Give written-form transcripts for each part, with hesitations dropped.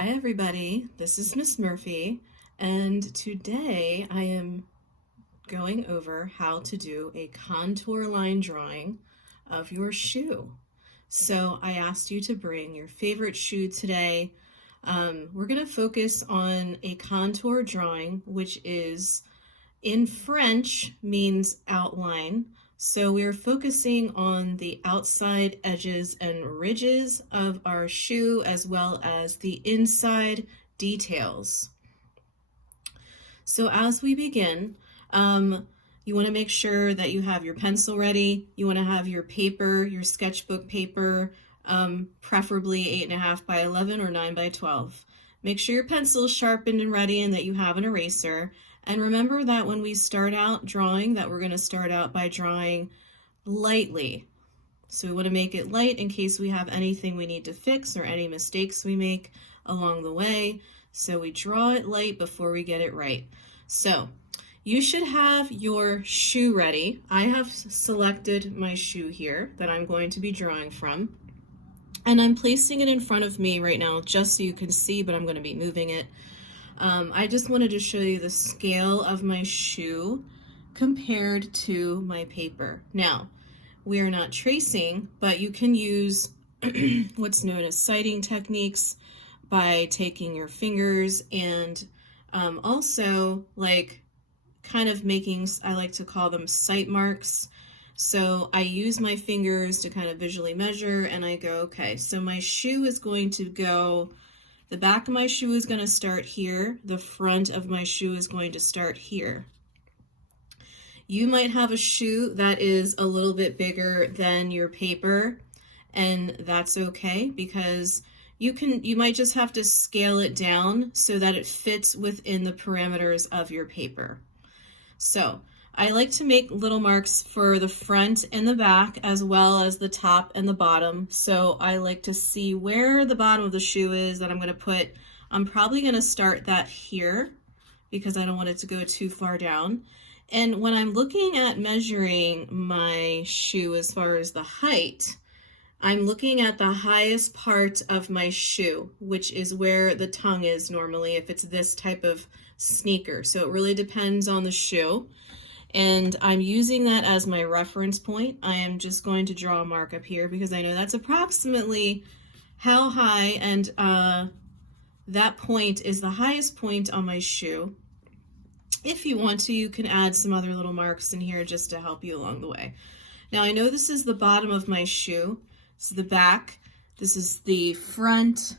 Hi everybody, this is Miss Murphy, and today I am going over how to do a contour line drawing of your shoe. So I asked you to bring your favorite shoe today. We're going to focus on a contour drawing, which is in French means outline. So we're focusing on the outside edges and ridges of our shoe as well as the inside details. So as we begin, you want to make sure that you have your pencil ready. You want to have your paper, your sketchbook paper, preferably 8.5 by 11 or 9 by 12. Make sure your pencil is sharpened and ready and that you have an eraser. And remember that when we start out drawing, that we're going to start out by drawing lightly. So we want to make it light in case we have anything we need to fix or any mistakes we make along the way. So we draw it light before we get it right. So you should have your shoe ready. I have selected my shoe here that I'm going to be drawing from. And I'm placing it in front of me right now just so you can see, but I'm going to be moving it. I just wanted to show you the scale of my shoe compared to my paper. Now, we are not tracing, but you can use what's known as sighting techniques by taking your fingers and also like kind of making, I like to call them sight marks. So I use my fingers to kind of visually measure and I go, okay, so my shoe is going to go, the back of my shoe is going to start here. The front of my shoe is going to start here. You might have a shoe that is a little bit bigger than your paper, and that's okay because you might just have to scale it down so that it fits within the parameters of your paper. So I like to make little marks for the front and the back as well as the top and the bottom. So I like to see where the bottom of the shoe is that I'm going to put. I'm probably going to start that here because I don't want it to go too far down. And when I'm looking at measuring my shoe as far as the height, I'm looking at the highest part of my shoe, which is where the tongue is normally if it's this type of sneaker. So it really depends on the shoe. And I'm using that as my reference point. I am just going to draw a mark up here because I know that's approximately how high, and that point is the highest point on my shoe. If you want to, you can add some other little marks in here just to help you along the way. Now I know this is the bottom of my shoe. This is the back. This is the front.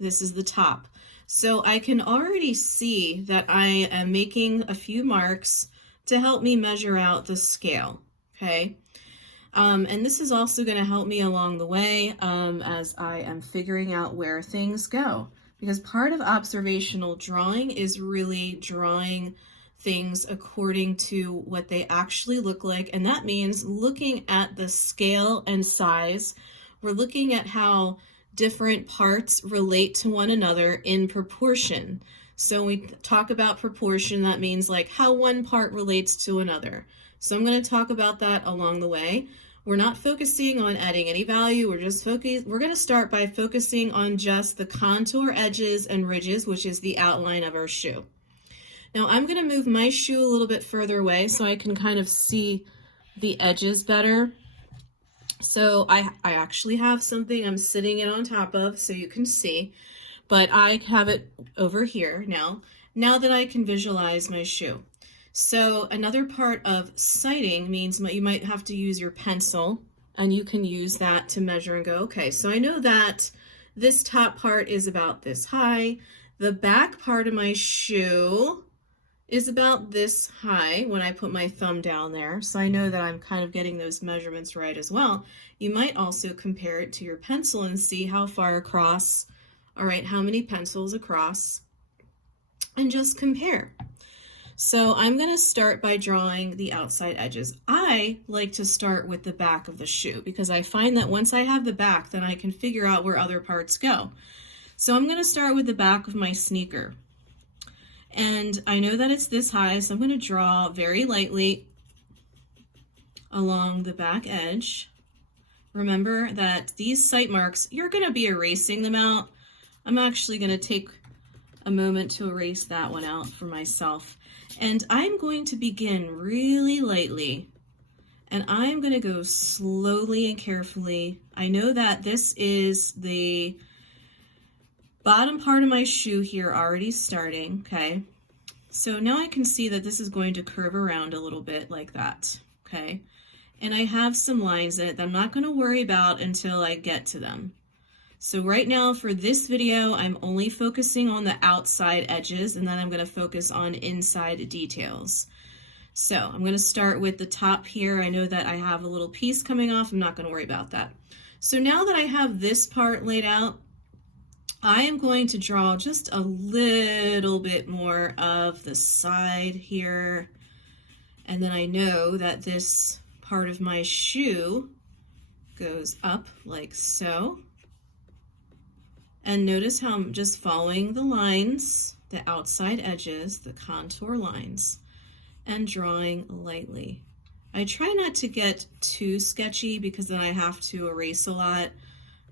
This is the top. So I can already see that I am making a few marks to help me measure out the scale, okay? And this is also going to help me along the way as I am figuring out where things go. Because part of observational drawing is really drawing things according to what they actually look like, and that means looking at the scale and size. We're looking at how different parts relate to one another in proportion. So when we talk about proportion, that means like how one part relates to another. So I'm going to talk about that along the way. We're not focusing on adding any value. We're going to start by focusing on just the contour edges and ridges, which is the outline of our shoe. Now I'm going to move my shoe a little bit further away so I can kind of see the edges better. So I actually have something I'm sitting it on top of so you can see. But I have it over here now that I can visualize my shoe. So another part of sighting means you might have to use your pencil, and you can use that to measure and go, okay, so I know that this top part is about this high. The back part of my shoe is about this high when I put my thumb down there. So I know that I'm kind of getting those measurements right as well. You might also compare it to your pencil and see how far across. All right, how many pencils across, and just compare. So I'm going to start by drawing the outside edges. I like to start with the back of the shoe because I find that once I have the back, then I can figure out where other parts go. So I'm going to start with the back of my sneaker. And I know that it's this high, so I'm going to draw very lightly along the back edge. Remember that these sight marks, you're going to be erasing them out. I'm actually going to take a moment to erase that one out for myself. And I'm going to begin really lightly. And I'm going to go slowly and carefully. I know that this is the bottom part of my shoe here already starting, okay? So now I can see that this is going to curve around a little bit like that, okay? And I have some lines in it that I'm not going to worry about until I get to them. So right now for this video, I'm only focusing on the outside edges, and then I'm going to focus on inside details. So I'm going to start with the top here. I know that I have a little piece coming off. I'm not going to worry about that. So now that I have this part laid out, I am going to draw just a little bit more of the side here. And then I know that this part of my shoe goes up like so. And notice how I'm just following the lines, the outside edges, the contour lines, and drawing lightly. I try not to get too sketchy because then I have to erase a lot.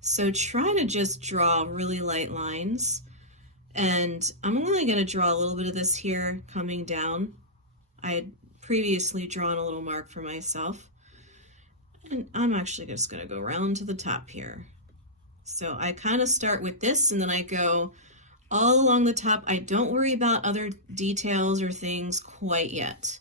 So try to just draw really light lines. And I'm only going to draw a little bit of this here coming down. I had previously drawn a little mark for myself. And I'm actually just going to go around to the top here. So I kind of start with this and then I go all along the top. I don't worry about other details or things quite yet.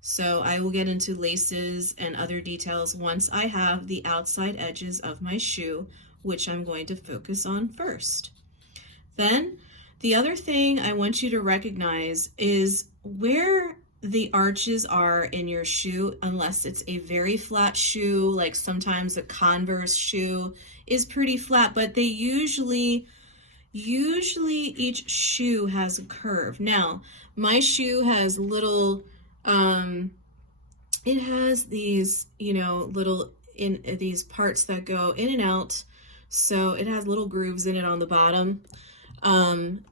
So I will get into laces and other details once I have the outside edges of my shoe, which I'm going to focus on first. Then the other thing I want you to recognize is where the arches are in your shoe, unless it's a very flat shoe, like sometimes a Converse shoe is pretty flat, but they usually each shoe has a curve. Now, my shoe has little, it has these, little these parts that go in and out. So it has little grooves in it on the bottom.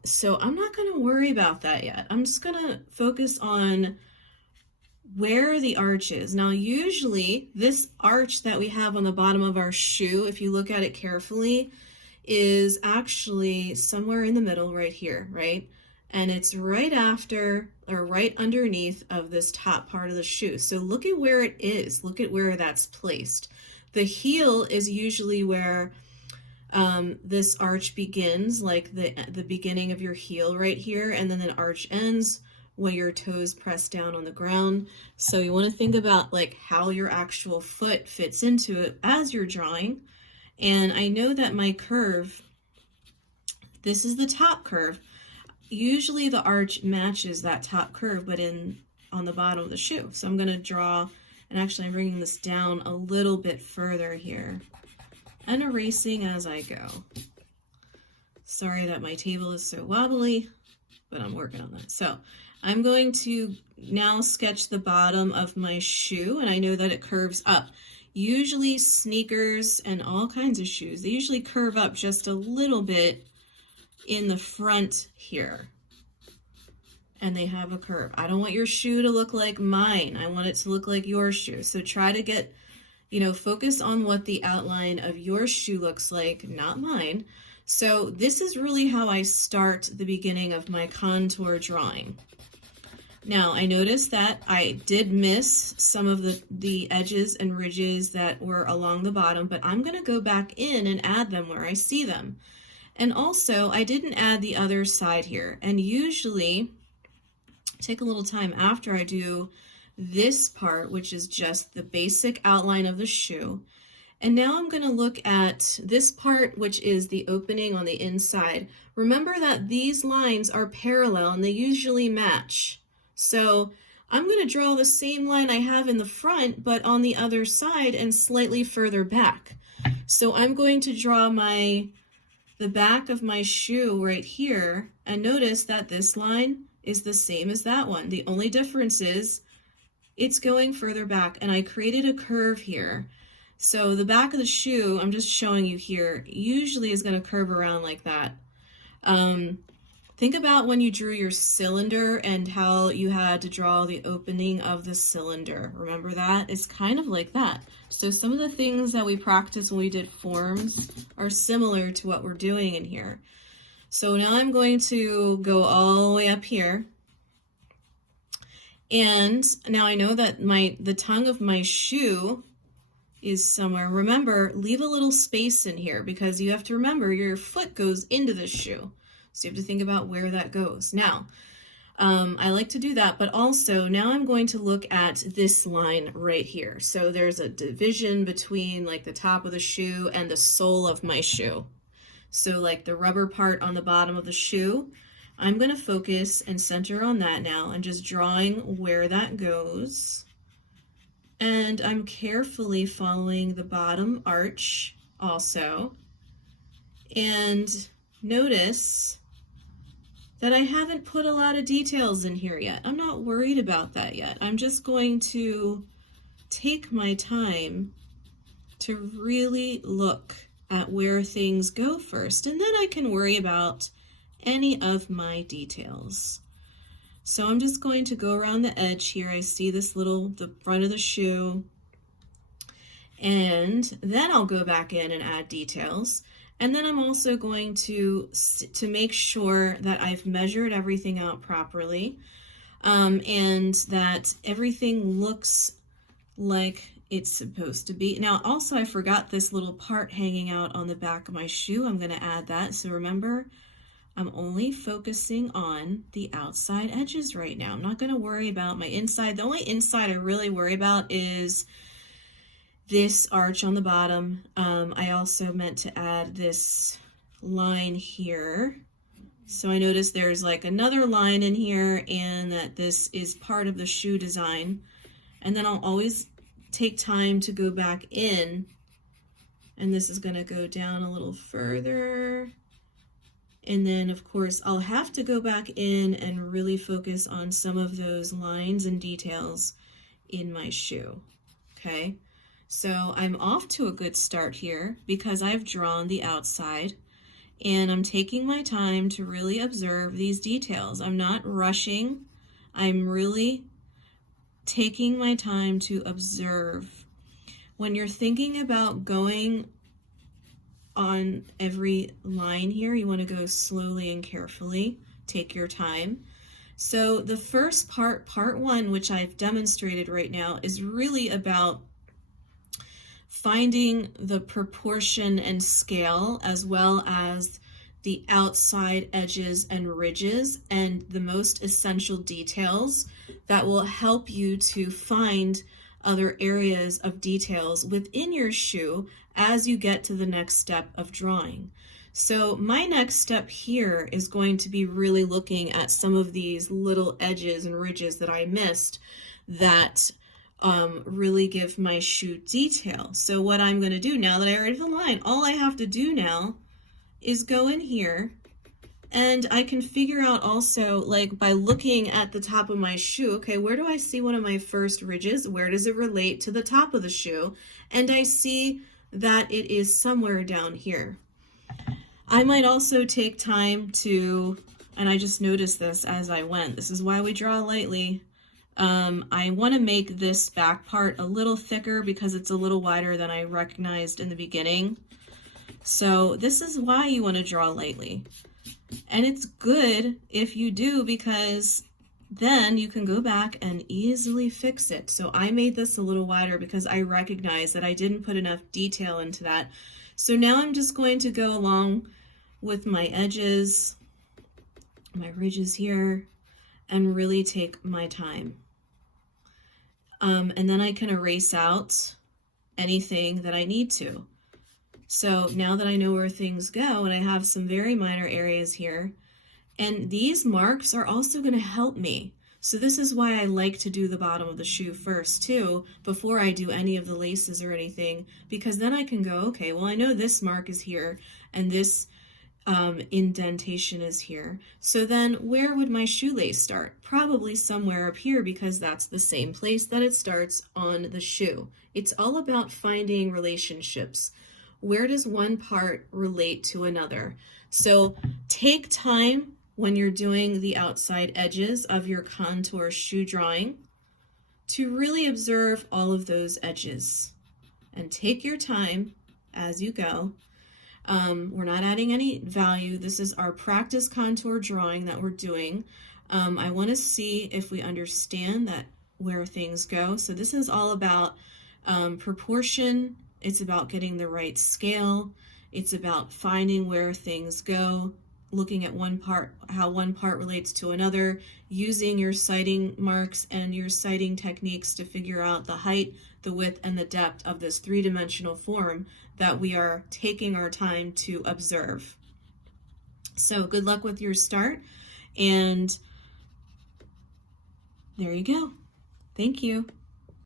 So I'm not going to worry about that yet. I'm just going to focus on where the arch is. Now, usually this arch that we have on the bottom of our shoe, if you look at it carefully, is actually somewhere in the middle right here, right? And it's right after or right underneath of this top part of the shoe. So look at where it is. Look at where that's placed. The heel is usually where this arch begins, like the beginning of your heel right here, and then the arch ends when your toes press down on the ground. So you want to think about like how your actual foot fits into it as you're drawing. And I know that my curve, this is the top curve. Usually the arch matches that top curve, but on the bottom of the shoe. So I'm going to draw, and actually I'm bringing this down a little bit further here and erasing as I go. Sorry that my table is so wobbly, but I'm working on that. So I'm going to now sketch the bottom of my shoe, and I know that it curves up. Usually sneakers and all kinds of shoes, they usually curve up just a little bit in the front here, and they have a curve. I don't want your shoe to look like mine. I want it to look like your shoe. So try to get, focus on what the outline of your shoe looks like, not mine. So this is really how I start the beginning of my contour drawing. Now, I noticed that I did miss some of the edges and ridges that were along the bottom, but I'm going to go back in and add them where I see them. And also, I didn't add the other side here. And usually, take a little time after I do this part, which is just the basic outline of the shoe. And now I'm going to look at this part, which is the opening on the inside. Remember that these lines are parallel and they usually match. So I'm going to draw the same line I have in the front, but on the other side and slightly further back. So I'm going to draw the back of my shoe right here, and notice that this line is the same as that one. The only difference is it's going further back, and I created a curve here. So the back of the shoe, I'm just showing you here, usually is going to curve around like that. Think about when you drew your cylinder and how you had to draw the opening of the cylinder. Remember that? It's kind of like that. So some of the things that we practiced when we did forms are similar to what we're doing in here. So now I'm going to go all the way up here. And now I know that the tongue of my shoe is somewhere. Remember, leave a little space in here because you have to remember your foot goes into the shoe. So you have to think about where that goes. Now, I like to do that, but also now I'm going to look at this line right here. So there's a division between like the top of the shoe and the sole of my shoe. So like the rubber part on the bottom of the shoe, I'm going to focus and center on that now and just drawing where that goes. And I'm carefully following the bottom arch also. And notice that I haven't put a lot of details in here yet. I'm not worried about that yet. I'm just going to take my time to really look at where things go first, and then I can worry about any of my details. So I'm just going to go around the edge here. I see the front of the shoe, and then I'll go back in and add details. And then I'm also going to make sure that I've measured everything out properly, and that everything looks like it's supposed to be. Now, also I forgot this little part hanging out on the back of my shoe. I'm going to add that. So remember, I'm only focusing on the outside edges right now. I'm not going to worry about my inside. The only inside I really worry about is this arch on the bottom. I also meant to add this line here. So I noticed there's like another line in here, and that this is part of the shoe design. And then I'll always take time to go back in, and this is going to go down a little further. And then of course I'll have to go back in and really focus on some of those lines and details in my shoe. Okay, so I'm off to a good start here because I've drawn the outside, and I'm taking my time to really observe these details. I'm not rushing. I'm really taking my time to observe. When you're thinking about going on every line here, you want to go slowly and carefully. Take your time. So the first part, part one, which I've demonstrated right now, is really about finding the proportion and scale, as well as the outside edges and ridges, and the most essential details that will help you to find other areas of details within your shoe as you get to the next step of drawing. So my next step here is going to be really looking at some of these little edges and ridges that I missed that really give my shoe detail. So what I'm going to do now that I already have the line, all I have to do now is go in here, and I can figure out also, like by looking at the top of my shoe, okay, where do I see one of my first ridges? Where does it relate to the top of the shoe? And I see that it is somewhere down here. I might also take time to, and I just noticed this as I went, this is why we draw lightly. I want to make this back part a little thicker because it's a little wider than I recognized in the beginning. So this is why you want to draw lightly. And it's good if you do, because then you can go back and easily fix it. So I made this a little wider because I recognize that I didn't put enough detail into that. So now I'm just going to go along with my edges, my ridges here, and really take my time. And then I can erase out anything that I need to. So now that I know where things go, and I have some very minor areas here, and these marks are also going to help me. So this is why I like to do the bottom of the shoe first too, before I do any of the laces or anything, because then I can go, okay, well I know this mark is here, and this indentation is here. So then where would my shoelace start? Probably somewhere up here, because that's the same place that it starts on the shoe. It's all about finding relationships. Where does one part relate to another? So take time when you're doing the outside edges of your contour shoe drawing to really observe all of those edges, and take your time as you go. We're not adding any value. This is our practice contour drawing that we're doing. I want to see if we understand that where things go. So this is all about proportion. It's about getting the right scale. It's about finding where things go, looking at one part, how one part relates to another, using your sighting marks and your sighting techniques to figure out the height, the width, and the depth of this three-dimensional form that we are taking our time to observe. So good luck with your start, and there you go. Thank you.